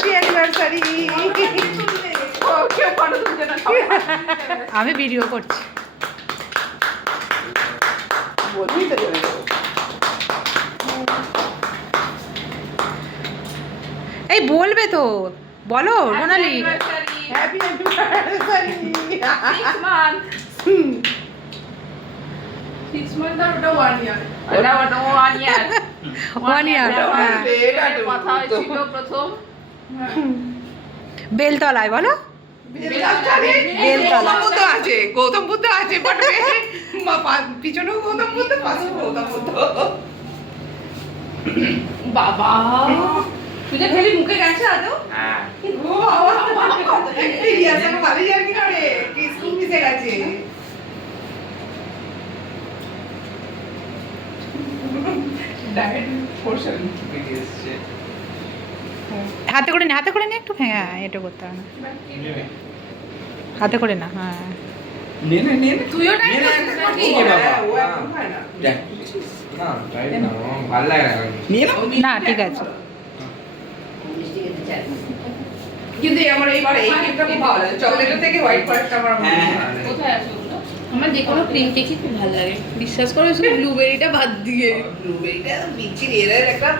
Happy anniversary. আমি video করছি। বলবি তো চলে যাবো। এই বলবে তো, বলো মোনালি। Happy anniversary. 6 months আর ওটা 1 year। ওটা 1 year। 1 year, হ্যাঁ। কথা হয়েছিল প্রথম বেলতলায়, বলো। গৌতম বুদ্ধ আছে, গৌতম বুদ্ধ আছে, but পিছনেও গৌতম বুদ্ধ, পাশেও গৌতম বুদ্ধ। বাবা তুই যে খেলি মুখে গেছে আদৌ? হ্যাঁ ও বাবা, এই রিয়াজ এখন ভালোই জার্নি করে, কি স্কুল মিশে গেছে। ডায়েট পোর্শন বেরিয়ে এসছে। হাতে করে নে, হাতে করে নে একটু। হ্যাঁ, এটা করতে হবে না, হাতে করে না। হ্যাঁ, তুইও টাইম নে, নে, করছিস নাকি? নে, বাবা। হ্যাঁ, ও একদম খায় না। দেখ না টাইট না আমার ভালো লাগে না নিয়ে নাও না ঠিক আছে। কিন্তু আমার এইবার এই কেকটা খুব ভালো লাগে, চকলেটের থেকে হোয়াইট ফরেস্টটা আমার ভালো হ্যাঁ। লাগে। কোথায় আছে ওগুলো? আমার যে কোনো ক্রিম কেকই খুব ভালো লাগে, বিশ্বাস করো শুধু ব্লুবেরিটা বাদ দিয়ে। ব্লুবেরিটা বিচির এর একটা